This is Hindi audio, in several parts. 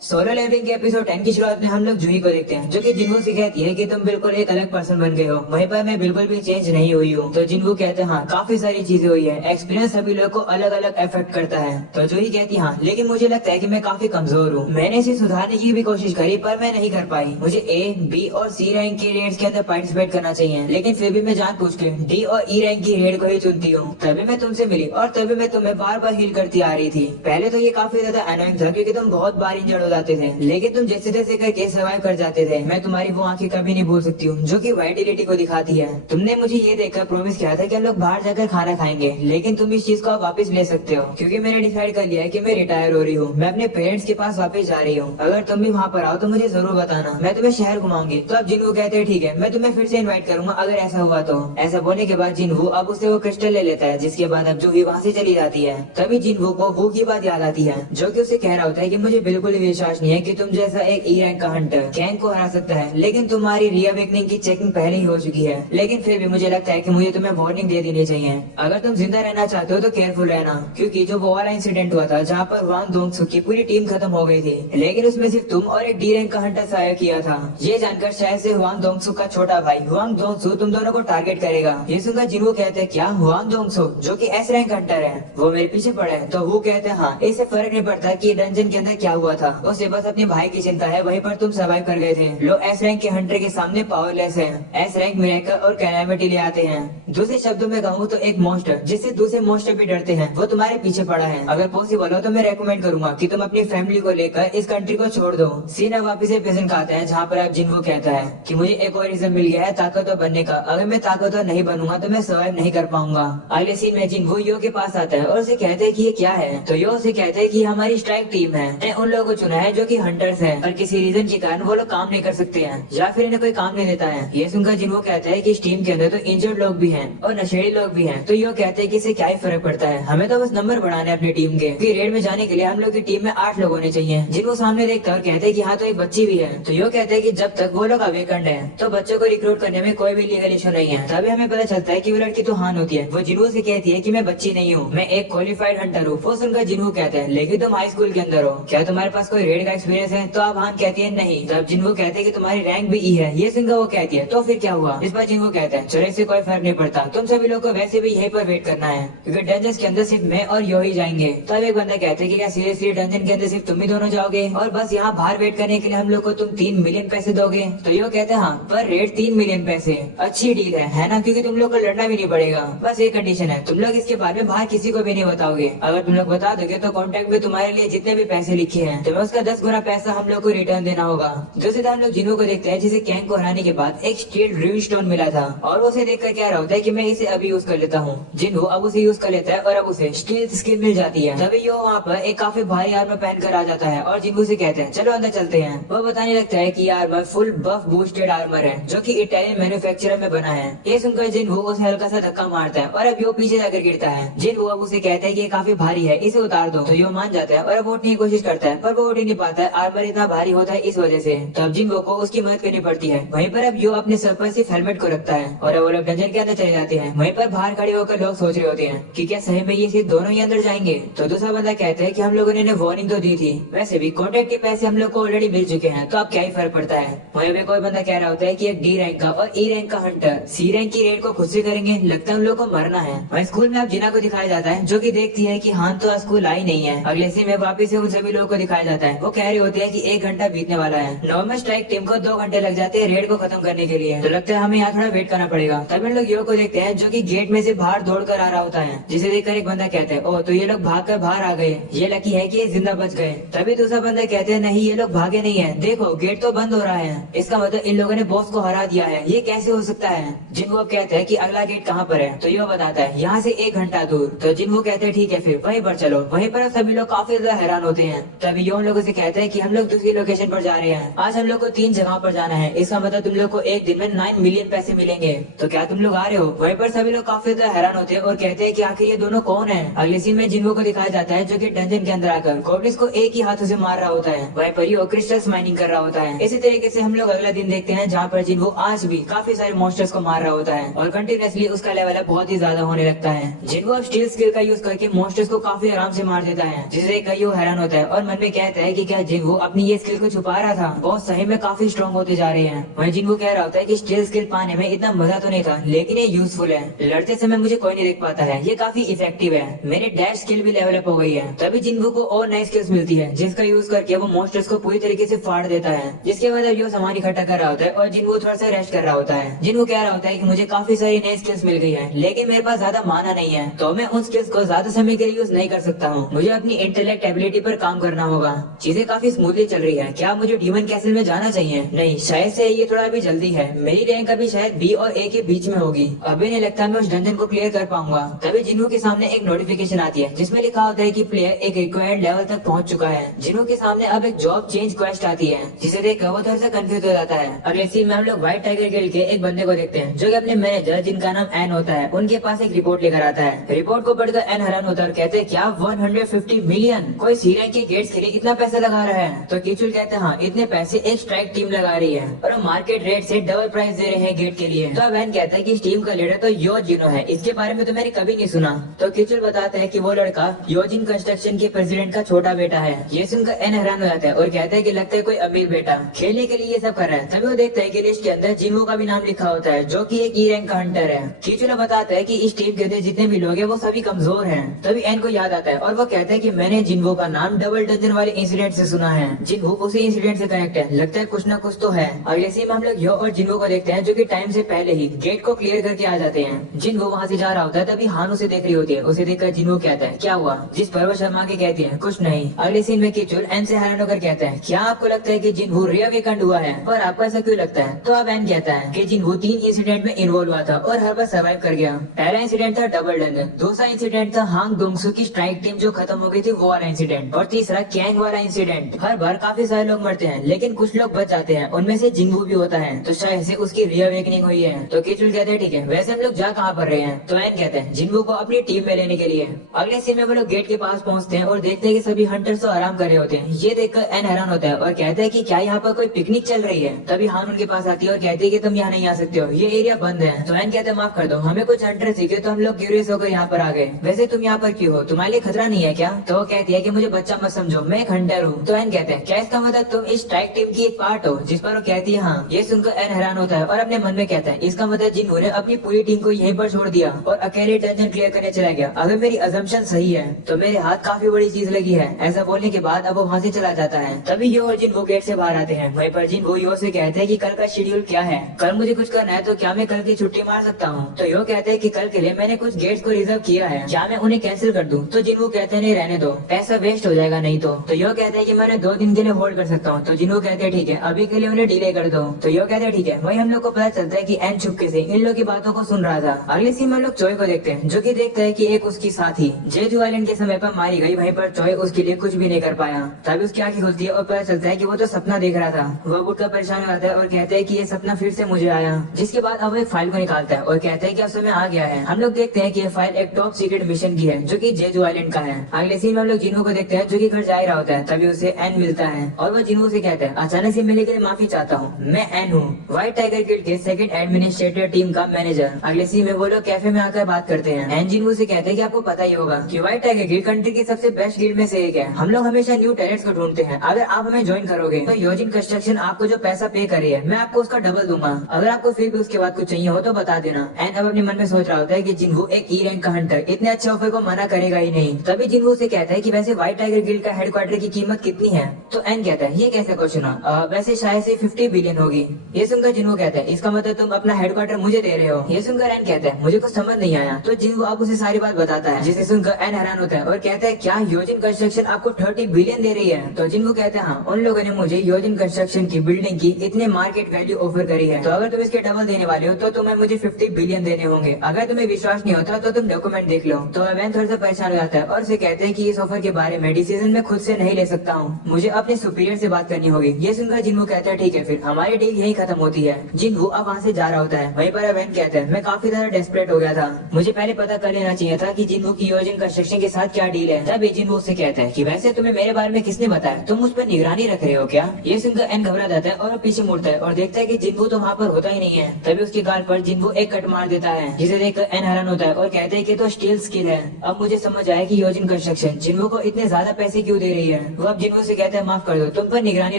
सोलो लेवलिंग के एपिसोड 10 की शुरुआत में हम लोग जूही को देखते हैं, जो कि जिन्हों से कहती है कि तुम बिल्कुल एक अलग पर्सन बन गए हो। वहीं पर मैं बिल्कुल भी चेंज नहीं हुई हूँ। तो जिन्हों कहते हैं हाँ, काफी सारी चीजें हुई है, एक्सपीरियंस सभी लोग को अलग अलग इफेक्ट करता है। तो जूही कहती है हाँ, लेकिन मुझे लगता है कि मैं काफी कमजोर हूँ। मैंने इसे सुधारने की भी कोशिश करी पर मैं नहीं कर पाई। मुझे ए, बी और सी रैंक की रेड्स के अंदर पार्टिसिपेट करना चाहिए, लेकिन फिर भी मैं जान पूछ के डी और ई रैंक की रेड को ही चुनती हूँ। तभी मैं तुमसे मिली और तभी मैं तुम्हें बार बार हील करती आ रही थी। पहले तो ये काफी ज्यादा अनोइंग था क्योंकि तुम बहुत बार इंजर्ड हो जाते थे, लेकिन तुम जैसे तैसे करके सर्वाइव कर जाते थे। मैं तुम्हारी वो आंखें कभी नहीं भूल सकती हूँ जो कि वाइटिलिटी को दिखाती है। तुमने मुझे ये देखकर प्रॉमिस किया था कि हम लोग बाहर जाकर खाना खाएंगे, लेकिन तुम इस चीज को अब वापस ले सकते हो क्योंकि मैंने डिसाइड कर लिया है कि मैं रिटायर हो रही हूँ। मैं अपने पेरेंट्स के पास वापस जा रही हूँ। अगर तुम भी वहाँ पर आओ तो मुझे जरूर बताना, मैं तुम्हें शहर घुमाऊंगी। तो अब जिन्हू कहते हैं ठीक है, मैं तुम्हें फिर से इन्वाइट करूंगा अगर ऐसा हुआ तो। ऐसा बोलने के बाद जिन्हू अब उससे वो क्रिस्टल ले लेता है, जिसके बाद अब जूही वहाँ से चली जाती है। तभी जिन्हू को वो की बात याद आती है जो कि उसे कह रहा होता है कि मुझे बिल्कुल भी विश्वास नहीं है कि तुम जैसा एक ई रैंक का हंटर गैंग को हरा सकता है, लेकिन तुम्हारी रीअवेकनिंग की चेकिंग पहले ही हो चुकी है। लेकिन फिर भी मुझे लगता है कि मुझे तुम्हें वार्निंग दे देनी चाहिए। अगर तुम जिंदा रहना चाहते हो तो केयरफुल रहना, क्योंकि जो वो वाला इंसिडेंट हुआ था जहाँ पर वांग दोंगसुक की पूरी टीम खत्म हो गई थी, लेकिन उसमें सिर्फ तुम और एक डी रैंक का हंटर सहायक किया था। ये जानकर शायद से हुआंग दोंगसुक का छोटा भाई हुआंग दोंगसु तुम दोनों को टारगेट करेगा। ये सुनकर जिन्हों कहते हैं क्या हुआंग दोंगसुक जो कि एस रैंक हंटर है वो मेरे पीछे पड़ा है? तो वो कहते हैं हाँ, इससे फर्क नहीं पड़ता कि डंजन के अंदर क्या हुआ था, उसे बस अपने भाई की चिंता है। वहीं पर तुम सर्वाइव कर गए थे। लो एस रैंक के हंटर के सामने पावरलेस है। एस रैंक मिरेकल और कैलामिटी ले आते हैं। दूसरे शब्दों में कहूँ तो एक मॉन्स्टर जिससे दूसरे मॉन्स्टर भी डरते हैं वो तुम्हारे पीछे पड़ा है। अगर पॉसिबल हो तो मैं रेकमेंड करूंगा कि तुम अपनी फैमिली को लेकर इस कंट्री को छोड़ दो। सीन अब वापिस से प्रेजेंट आता है जहाँ पर अब जिन्हो कहता है कि मुझे एक और रीजन मिल गया है ताकतवर बनने का। अगर मैं ताकतवर नहीं बनूंगा तो मैं सर्वाइव नहीं कर पाऊंगा। अगले सीन में जिन्हो यो के पास आता है और उसे कहते हैं कि ये क्या है। तो यो उसे कहते हैं कि हमारी स्ट्राइक टीम है, मैंने उन लोगों को चुना है जो कि हंटर्स हैं, पर किसी रीजन के कारण वो लोग काम नहीं कर सकते हैं या फिर इन्हें कोई काम नहीं देता है। ये सुनकर जिन्हो कहता है कि इस टीम के अंदर तो इंजर्ड लोग भी हैं और नशेड़ी लोग भी हैं। तो यो कहते हैं कि इससे क्या ही फर्क पड़ता है, हमें तो बस नंबर बढ़ाने अपनी टीम के। कि रेड में जाने के लिए हम लोग की टीम में 8 लोग होने चाहिए। जिनको सामने देखता है और कहते हैं कि हाँ तो एक बच्ची भी है। तो यो कहते हैं कि जब तक वो लोग अवेकंड है तो बच्चों को रिक्रूट करने में कोई भी लीगल इशू नहीं है। तभी हमें पता चलता है कि वो लड़की तो हान होती है। वो जिन्हो से कहती है कि मैं बच्ची नहीं हूँ, मैं एक क्वालिफाइड हंटर हूँ। वो सुनकर जिन्हो कहते हैं लेकिन तुम हाई स्कूल के अंदर हो, क्या तुम्हारे पास कोई रेड का एक्सपीरियंस है? तो अब हान कहती है नहीं। तब जिन्हो कहते हैं कि तुम्हारी रैंक भी ई है। ये सुनकर वो कहती है तो फिर क्या हुआ? इस पर जिन्हो कहते हैं चलो इससे कोई फर्क नहीं पड़ता, तुम सभी लोग को वैसे भी यहीं पर वेट करना है क्योंकि डंजन के अंदर सिर्फ मैं और यो ही जाएंगे। तब एक बंदा कहते हैं कि क्या सीरियसली डंजन के अंदर सिर्फ तुम ही दोनों जाओगे और बस यहाँ बाहर वेट करने के लिए हम लोग को तुम 3 मिलियन पैसे दोगे? तो यो कहते हैं हाँ, पर रेट 3 मिलियन पैसे अच्छी डील है ना? क्योंकि तुम लोग को लड़ना भी नहीं पड़ेगा। बस एक कंडीशन है, तुम लोग इसके बारे में बाहर किसी को भी नहीं बताओगे। अगर तुम लोग बता दोगे तो कॉन्ट्रैक्ट में तुम्हारे लिए जितने भी पैसे लिखे हैं तुम्हें उसका 10 गुना पैसा हम लोग को रिटर्न देना होगा। दूसरी तरफ हम लोग जिन्हों को देखते हैं जिसे कैंग को हराने के बाद एक स्टील ड्रीम स्टोन मिला था और उसे देखकर क्या रहा होता है कि मैं इसे अभी यूज कर लेता हूँ। जिन्हो अब उसे यूज कर लेता है और अब उसे स्टील स्किन मिल जाती है। तभी यो वहाँ पर एक काफी भारी आर्मर पहन कर आ जाता है और जिन्हो से कहते हैं चलो अंदर चलते हैं। वो बताने लगता है कि ये आर्मर फुल बफ बूस्टेड आर्मर है जो कि इटालियन मैन्युफैक्चरर में बना है। ये सुनकर जिन्हो उसे हल्का सा धक्का मारता है और अब यो पीछे जाकर गिरता है। जिन्हो अब उसे कहता है कि ये काफी भारी है, इसे उतार दो। तो यो मान जाता है और अब उठने की कोशिश करता है पर वो उठ ही नहीं पाता है, आर्मर इतना भारी होता है इस वजह से। तब जिन्हो को उसकी मदद करनी पड़ती है। वहीं पर अब यो अपने सर पर सिर्फ हेलमेट को रखता है और अब वो लोग डंजन के अंदर चले जाते हैं। वहीं पर बाहर खड़े होकर लोग सोच रहे होते हैं कि क्या सही में ये सिर्फ दोनों ही अंदर जाएंगे? तो दूसरा बंदा कहता है कि हम लोगों ने इन्हें वार्निंग तो दी थी, वैसे भी कॉन्ट्रैक्ट के पैसे हम लोग को ऑलरेडी मिल चुके हैं तो अब क्या ही फर्क पड़ता है। वहीं पे कोई बंदा कह रहा होता है कि एक डी रैंक का और ई रैंक का हंटर सी रैंक की रेड को खुद से करेंगे, लगता है उन लोग को मरना है। वहीं स्कूल में अब जिना को दिखाया जाता है जो कि देखती है कि हान तो स्कूल आई नहीं है। अगले सीन में वापिस से उन सभी लोगों को दिखाया जाता है। वो कह रही होती है कि 1 घंटा बीतने वाला है। नॉर्मल स्ट्राइक टीम को 2 घंटे लग जाते हैं रेड को खत्म करने के लिए, तो लगता है हमें यहाँ थोड़ा वेट करना पड़ेगा। तभी लोग यो को देखते हैं जो कि गेट में से बाहर दौड़ कर आ रहा होता है, जिसे देखकर एक बंदा कहता है ओ तो ये लोग भाग कर बाहर आ गए, ये लकी है कि ये जिंदा बच गए। तभी दूसरा बंदा कहते हैं नहीं ये लोग भागे नहीं है, देखो गेट तो बंद हो रहा है, इसका मतलब इन लोगों ने बॉस को हरा दिया है, ये कैसे हो सकता है? जिनको कहते हैं कि अगला गेट कहाँ पर है? तो यो बताता है यहाँ से 1 घंटा दूर। तो जिनको कहते हैं ठीक है फिर वहीं पर चलो। वहीं पर सभी लोग काफी ज्यादा हैरान होते हैं। तभी यो उन लोगों से कहते हैं कि हम लोग दूसरी लोकेशन पर जा रहे हैं, आज हम लोग को 3 जगह पर जाना है, इसका मतलब तुम लोग को एक दिन में 9 मिलियन पैसे मिलेंगे, तो क्या तुम लोग आ रहे हो? वहीं पर सभी लोग काफी ज्यादा हैरान होते हैं और कहते हैं कि आखिर ये दोनों कौन है। अगले सीन में जिनको को दिखाया जाता है जो कि डंजन के अंदर आकर गॉब्लिन्स को एक ही हाथों से मार रहा होता है। वहीं पर यो क्रिस्टल्स माइनिंग कर रहा होता है। इसी तरीके से हम लोग अगला दिन देखते हैं जहाँ पर जिनको आज भी काफी सारे मॉन्स्टर्स को मार रहा होता है और कंटिन्यूसली उसका लेवल बहुत ही ज्यादा होने लगता है। जिनको अब स्टील स्किल का यूज करके मॉन्स्टर्स को काफी आराम से मार देता है, जिससे कईयों हैरान होता है और मन में कहता है है कि क्या जिन्हो अपनी ये स्किल को छुपा रहा था, वो सही में काफी स्ट्रॉन्ग होते जा रहे हैं। वहीं जिन्हो कह रहा होता है कि स्टील स्किल पाने में इतना मजा तो नहीं था, लेकिन ये यूजफुल है, लड़ते समय मुझे कोई नहीं देख पाता है, ये काफी इफेक्टिव है, मेरी डैश स्किल भी लेवलअप हो गई है। तभी जिन्हो को और नई स्किल्स मिलती है, जिसका यूज करके वो मॉन्स्टर्स को पूरी तरीके से फाड़ देता है। जिसके बाद अब यो सामान इकट्ठा कर रहा होता है और जिन्हो थोड़ा सा रेस्ट कर रहा होता है। जिन्हो कह रहा होता है कि मुझे काफी सारी नई स्किल्स मिल गई है, लेकिन मेरे पास ज्यादा माना नहीं है, तो मैं उन स्किल्स को ज्यादा समय के लिए यूज नहीं कर सकता हूँ। मुझे अपनी इंटेलेक्ट एबिलिटी पर काम करना होगा। चीजें काफी स्मूथली चल रही है, क्या मुझे डीमन कैसल में जाना चाहिए? नहीं, शायद से ये थोड़ा अभी जल्दी है, मेरी रैंक अभी शायद बी और ए के बीच में होगी, अभी नहीं लगता मैं उस डंजन को क्लियर कर पाऊंगा। तभी जिन्हो के सामने एक नोटिफिकेशन आती है, जिसमें लिखा होता है कि प्लेयर एक रिक्वायर्ड लेवल तक पहुंच चुका है। जिन्हो के सामने अब एक जॉब चेंज क्वेस्ट आती है, जिसे देखकर वो थोड़ा सा कंफ्यूज हो जाता है। अगले सीन में हम लोग व्हाइट टाइगर गिल्ड के एक बंदे को देखते हैं, जो कि अपने मैनेजर जिनका नाम एन होता है, उनके पास एक रिपोर्ट लेकर आता है। रिपोर्ट को पढ़कर एन हैरान होता है और कहते हैं क्या 150 मिलियन कोई सी रैंक के गेट्स के लिए इतना पैसा लगा रहा है? तो किचुल कहते हैं हाँ, इतने पैसे एक स्ट्राइक टीम लगा रही है और मार्केट रेट से डबल प्राइस दे रहे हैं गेट के लिए। तो अब एन कहता है कि इस टीम का लीडर तो योजिनो है, इसके बारे में तो मैंने कभी नहीं सुना। तो किचुल बताता है कि वो लड़का योजिन कंस्ट्रक्शन के प्रेसिडेंट का छोटा बेटा है। ये सुनकर एन हैरान हो जाता है और कहता है कि लगता है कोई अमीर बेटा खेलने के लिए ये सब कर रहा है। तभी वो देखता है कि लिस्ट के अंदर जिन्हो का भी नाम लिखा होता है, जो कि एक ई रैंक का हंटर है। किचुल बताता है कि इस टीम के अंदर जितने भी लोग हैं वो सभी कमजोर हैं। तभी एन को याद आता है और वो कहता है कि मैंने जिन्हो का नाम डबल डंजन वाले इंसिडेंट से सुना है। जिन्हो उसी इंसिडेंट से कनेक्ट है, लगता है कुछ ना कुछ तो है। अगले सीन में हम लोग यो और जिन्हो को देखते हैं, जो कि टाइम से पहले ही गेट को क्लियर करके आ जाते हैं। जिन्हो वहाँ से जा रहा होता है, तभी हानु से देख रही होती है। उसे देखकर जिन्हो कहता है क्या हुआ? जिस पर वो शर्मा के कहती है कुछ नहीं। अगले सीन में किचुल एन से हैरान होकर कहता है क्या आपको लगता है कि जिन्हो रीअवेकन हुआ है? पर आपको ऐसा क्यों लगता है? तो अब एन कहता है कि जिन्हो 3 इंसिडेंट में इन्वॉल्व हुआ था और हर बार सर्वाइव कर गया। पहला इंसिडेंट था डबल डंजन, दूसरा इंसिडेंट था हांग दोंगसू की स्ट्राइक टीम जो खत्म हो गई थी वो वाला इंसिडेंट, और तीसरा कैंग वाला इंसिडेंट। हर बार काफी सारे लोग मरते हैं, लेकिन कुछ लोग बच जाते हैं, उनमें से जिन्हो भी होता है। तो शायद से उसकी रीअवेकनिंग हुई है। तो किचुल कहते हैं ठीक है, वैसे हम लोग जा कहाँ पर रहे हैं? तो एन कहते हैं जिन्हो को अपनी टीम में लेने के लिए। अगले सीन में वो लोग गेट के पास पहुंचते हैं और देखते हैं कि सभी हंटर्स तो आराम कर रहे होते हैं। ये देखकर एन हैरान होता है और कहता है कि क्या यहाँ पर कोई पिकनिक चल रही है? तभी हान उनके पास आती है और कहती है कि तुम यहाँ नहीं आ सकते हो, ये एरिया बंद है। तो एन कहते हैं माफ कर दो, हमें कुछ हंटर सीखे तो हम लोग क्यूरियस होकर यहाँ पर आ गए। वैसे तुम यहाँ पर क्यों हो? तुम्हारे लिए खतरा नहीं है क्या? तो वो कहती है कि मुझे बच्चा मत समझो, मैं एक हंटर हूँ। तो एन कहते हैं क्या इसका मतलब तुम इस स्ट्राइक टीम की एक पार्ट हो? जिस पर वो कहती है हाँ। ये सुनकर एन हैरान होता है और अपने मन में कहता है इसका मतलब जिन्हो ने अपनी पूरी टीम को यहीं पर छोड़ दिया और अकेले डंजन क्लियर करने चला गया। अगर मेरी अजम्पशन सही है तो मेरे हाथ काफी बड़ी चीज लगी है। ऐसा बोलने के बाद अब वो वहाँ से चला जाता है। तभी यो और जिन्हो गेट से बाहर आते हैं। वहीं पर जिन्हो यो से कहते हैं कि कल का शेड्यूल क्या है, कल मुझे कुछ करना है, तो क्या मैं कल की छुट्टी मार सकता हूँ? तो यो कहते हैं कि कल के लिए मैंने कुछ गेट्स को रिजर्व किया है, क्या मैं उन्हें कैंसिल कर दूं? तो जिन्हो कहते हैं नहीं रहने दो, पैसा वेस्ट हो जाएगा नहीं तो यो कहते हैं कि मैंने 2 दिन के लिए होल्ड कर सकता हूँ। तो जिन्हो कहते हैं ठीक है, अभी के लिए उन्हें डिले कर दो। तो यो कहते हैं ठीक है। वही हम लोग को पता चलता है कि एन चुपके से इन लोग की बातों को सुन रहा था। अगले सीन में हम लोग चोय को देखते हैं, जो कि देखता है कि एक उसकी साथी जेजू आइलैंड के समय पर मारी गई। वहीं पर चोय उसके लिए कुछ भी नहीं कर पाया। तभी उसकी आंखें खुलती है और पता चलता है कि वो तो सपना देख रहा था। वो उठकर परेशान हो जाता है और कहता है कि ये सपना फिर से मुझे आया। जिसके बाद अब एक फाइल को निकालता है और कहता है कि अब समय आ गया है। हम लोग देखते हैं कि ये फाइल एक टॉप सीक्रेट मिशन की है, जो कि जेजू आइलैंड का है। अगले सीन में हम लोग जिन्हो को देखते हैं, जो कि घर जा रहा होता है। तभी उसे एन मिलता है और वो जिन्हो से कहता है अचानक से मिलने के लिए माफी चाहता हूँ, मैं एन हूँ, व्हाइट टाइगर गिल्ड के सेकंड एडमिनिस्ट्रेटर टीम का मैनेजर। अगले सीन में वो लोग कैफे में आकर बात करते हैं। एन जिन्हो से कहते हैं कि आपको पता ही होगा कि व्हाइट टाइगर गिल्ड कंट्री की सबसे बेस्ट गिल्ड में से एक है। हम लोग हमेशा न्यू टैलेंट्स को ढूंढते हैं, अगर आप हमें ज्वाइन करोगे तो योजिन कंस्ट्रक्शन आपको जो पैसा पे करे है मैं आपको उसका डबल दूंगा। अगर आपको फिर भी उसके बाद कुछ चाहिए हो तो बता देना। एन अब अपने मन में सोच रहा होता है कि जिन्हो एक ई रैंक का हंटर इतने अच्छे ऑफर को मना करेगा ही नहीं। तभी जिन्हो से कहता है कि वैसे व्हाइट टाइगर गिल्ड का हेडक्वार्टर की कीमत कितनी है? तो एन कहता है ये कैसे क्वेश्चन है, वैसे शायद से 50 बिलियन होगी। ये सुनकर जिन्हो कहता है इसका मतलब तुम अपना हेडक्वार्टर मुझे दे रहे हो? ये सुनकर एन कहता है मुझे कुछ समझ नहीं आया। तो जिन्हो अब उसे सारी बात बताता है, जिसे सुनकर एन हैरान होता है और कहता है क्या योजिन कंस्ट्रक्शन आपको 30 बिलियन दे रही है? तो जिन्हो कहते हैं हाँ, उन लोगों ने मुझे योजिन कंस्ट्रक्शन की बिल्डिंग की इतने मार्केट वैल्यू ऑफर करी है, तो अगर तुम इसके डबल देने वाले हो तो तुम्हें मुझे 50 बिलियन देने होंगे। अगर तुम्हें विश्वास नहीं होता तो तुम डॉक्यूमेंट देख लो। तो एन थोड़ा सा परेशान हो जाता है और उसे कहते हैं कि इस ऑफर के बारे में डिसीजन मैं खुद से नहीं ले सकता हूँ, मुझे अपने सुपीरियर से बात करनी होगी। ये सुनकर जिन्हो कहता है ठीक है, फिर हमारी डील यही खत्म होती है। जिन्हो अब वहाँ से जा रहा होता है। वहीं पर एन कहता है मैं काफी ज्यादा डेस्परेट हो गया था, मुझे पहले पता कर लेना चाहिए था कि जिन्हो की योजिन कंस्ट्रक्शन के साथ क्या डील है। तब जिन्हो से कहता है कि वैसे तुम्हें मेरे बारे में किसने बताया, तुम उस पर निगरानी रख रहे हो क्या? ये सुनकर एन घबरा जाता है और पीछे मुड़ता है और देखता है कि जिन्हो तो वहाँ पर होता ही नहीं है। तभी उसके गाल पर जिन्हो एक कट मार देता है, जिसे देखकर एन हैरान होता है और कहते हैं कि तो स्टील स्किल है। अब मुझे समझ आया कि योजिन कंस्ट्रक्शन जिन्हो को इतने ज्यादा पैसे क्यों दे रही है। वो अब जिन्हों से कहते हैं माफ कर दो, तुम पर निगरानी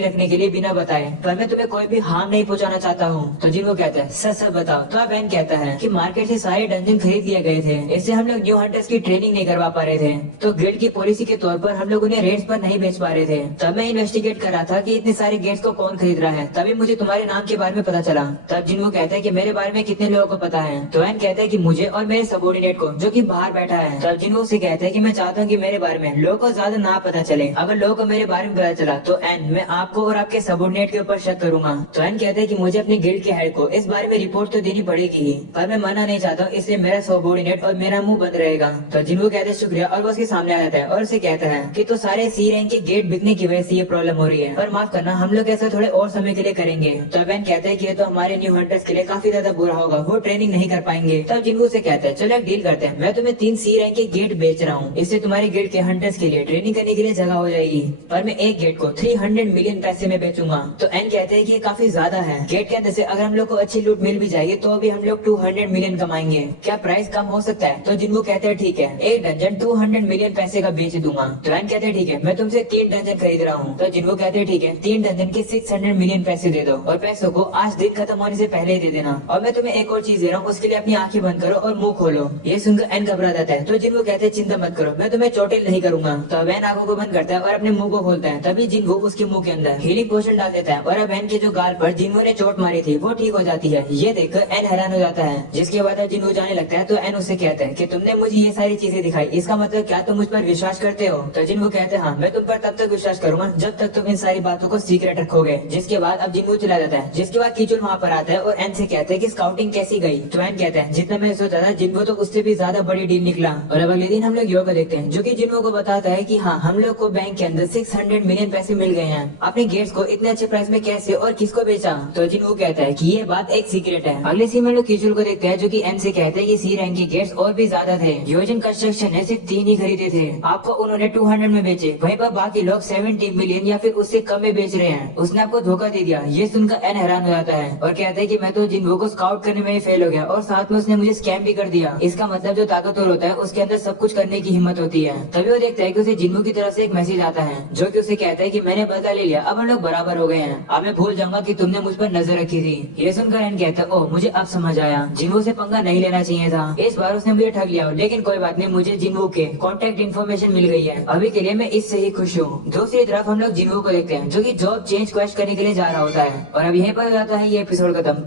रखने के लिए बिना बताए, पर मैं तुम्हें कोई भी हार्म नहीं पहुंचाना चाहता हूँ। तो जिनको कहता है सच सच बताओ। तो अब एन कहता है कि मार्केट से सारे डंजन खरीद लिए गए थे, इससे हम लोग न्यू हंटर्स की ट्रेनिंग नहीं करवा पा रहे थे, तो गिल्ड की पॉलिसी के तौर पर हम लोग उन्हें रेट्स पर नहीं बेच पा रहे थे। तब मैं इन्वेस्टिगेट कर रहा था कि इतने सारे गेट्स को कौन खरीद रहा है, तभी मुझे तुम्हारे नाम के बारे में पता चला। तब जिनको कहता है कि मेरे बारे में कितने लोगों को पता है। तो एन कहता है कि मुझे और मेरे सबॉर्डिनेट को, जो कि बाहर बैठा है। तब जिनको से कहता है कि मैं चाहता हूँ कि मेरे बारे में लोगों को ज्यादा ना पता चले, अगर लोगों को मेरे बारे में पता चला तो एन मैं आपको और आपके सबॉर्डिनेट के ऊपर शक करूंगा। तो एन कहता है कि मुझे अपने गिल्ड के हेड को इस बारे में रिपोर्ट तो देनी पड़ेगी ही, पर मैं मना नहीं चाहता हूँ, इसलिए मेरा सबॉर्डिनेट और मेरा मुंह बंद रहेगा। तो जिनको कहते हैं शुक्रिया, और वो उसके सामने आ जाता है और उसे कहता है कि तो सारे सी रैंक के गेट बिकने की वजह से ये प्रॉब्लम हो रही है, पर माफ करना हम लोग ऐसा थोड़े और समय के लिए करेंगे। तो एन कहता है कि ये तो हमारे न्यू हंटर्स के लिए काफी ज्यादा बुरा होगा, वो ट्रेनिंग नहीं कर पाएंगे। तब जिनको से कहता है चलो एक डील करते हैं, मैं तुम्हें 3 सी रैंक के गेट बेच रहा हूँ, इससे तुम्हारे गिल्ड के हंटर्स के लिए ट्रेनिंग करने के लिए जगह हो जाएगी, पर मैं एक गेट को 300 मिलियन पैसे में बेचूंगा। तो एन कहते हैं कि ये काफी ज्यादा है, गेट के अंदर से अगर हम लोग को अच्छी लूट मिल भी जाएगी तो भी हम लोग 200 मिलियन कमाएंगे, क्या प्राइस कम हो सकता है? तो जिनको कहते हैं ठीक है, एक डंजन 200 मिलियन पैसे का बेच दूंगा। तो एन कहते हैं ठीक है, मैं तुमसे 3 डंजन खरीद रहा हूँ। तो जिनको कहते हैं ठीक है, 3 डंजन के 600 मिलियन पैसे दे दो, और पैसों को आज दिन खत्म होने से पहले ही दे देना, और मैं तुम्हें एक और चीज दे रहा हूँ, उसके लिए अपनी आंखें बंद करो और मुंह खोलो। ये सुनकर एन घबरा जाता है। तो जिनको कहते हैं चिंता मत करो, मैं तुम्हें चोटिल नहीं करूंगा। तो एन आंखों को बंद करता है और अपने मुंह को खोलता है, तभी जिनको उसके मुंह के अंदर हीलिंग पोशन डाल देता है, और अब एन के जो गाल पर जिन्हों ने चोट मारी थी वो ठीक हो जाती है। ये देखकर एन हैरान हो जाता है, जिसके बाद जिन्हों जाने लगता है। तो एन उसे कहता है कि तुमने मुझे ये सारी चीजें दिखाई, इसका मतलब क्या तुम मुझ पर विश्वास करते हो? तो जिन्हों कहते हैं हाँ, मैं तुम पर तब तक विश्वास करूंगा जब तक तुम इन सारी बातों को सीक्रेट रखोगे। जिसके बाद अब जिन्हों चला जाता है, जिसके बाद कीचुल वहाँ पर आता है और एन से कहते हैं कि स्काउटिंग कैसी गई। तो एन कहता है जितना मैं सोचा था जिनको तो उससे भी ज्यादा बड़ी डील निकला। और अब अगले दिन हम लोग योगा देखते हैं, जो कि जिन्हों को बताता है कि हाँ, हम लोग को बैंक के अंदर 600 मिलियन पैसे मिल गए हैं। अपने गेट्स को इतने अच्छे प्राइस में कैसे और किसको बेचा? तो जिन्हों कहता है कि ये बात एक सीक्रेट है। अगले सीन में लोग कीचुल को देखते हैं, जो कि एन से कहते हैं कि सी रैंक के गेट्स और भी ज्यादा थे, योजन कंस्ट्रक्शन ने सिर्फ 3 ही खरीदे थे, आपको उन्होंने 200 में बेचे, वहीं पर बाकी लोग 70 मिलियन या फिर उससे कम में बेच रहे हैं, उसने आपको धोखा दे दिया। ये सुनकर एन हैरान हो जाता है और कहता है कि मैं तो जिन्हों को स्काउट करने में ही फेल हो गया, और साथ में उसने मुझे स्कैम भी कर दिया। इसका मतलब जो ताकतवर होता है उसके अंदर सब कुछ करने की हिम्मत होती है। तभी वो देखता है कि उसे जिन्हों की तरफ से एक मैसेज आता है, जो कि उसे कहता है कि मैंने बदला ले लिया, अब हम लोग बराबर हो गए हैं, अब मैं भूल जाऊंगा कि तुमने मुझ पर नजर रखी थी। ये सुनकर एन कहता है ओह, मुझे अब समझ आया, जिन्हों से पंगा नहीं लेना चाहिए था, इस बार उसने मुझे ठग लिया, लेकिन कोई बात नहीं, मुझे जिन्हों के कॉन्टेक्ट इन्फॉर्मेशन मिल गई है, अभी के लिए मैं इससे ही खुश हूँ। दूसरी तरफ हम लोग जिन्हों को देखते हैं, जो कि जॉब चेंज क्वेस्ट करने के लिए जा रहा होता है। और अब यहीं पर हो जाता है ये एपिसोड खत्म।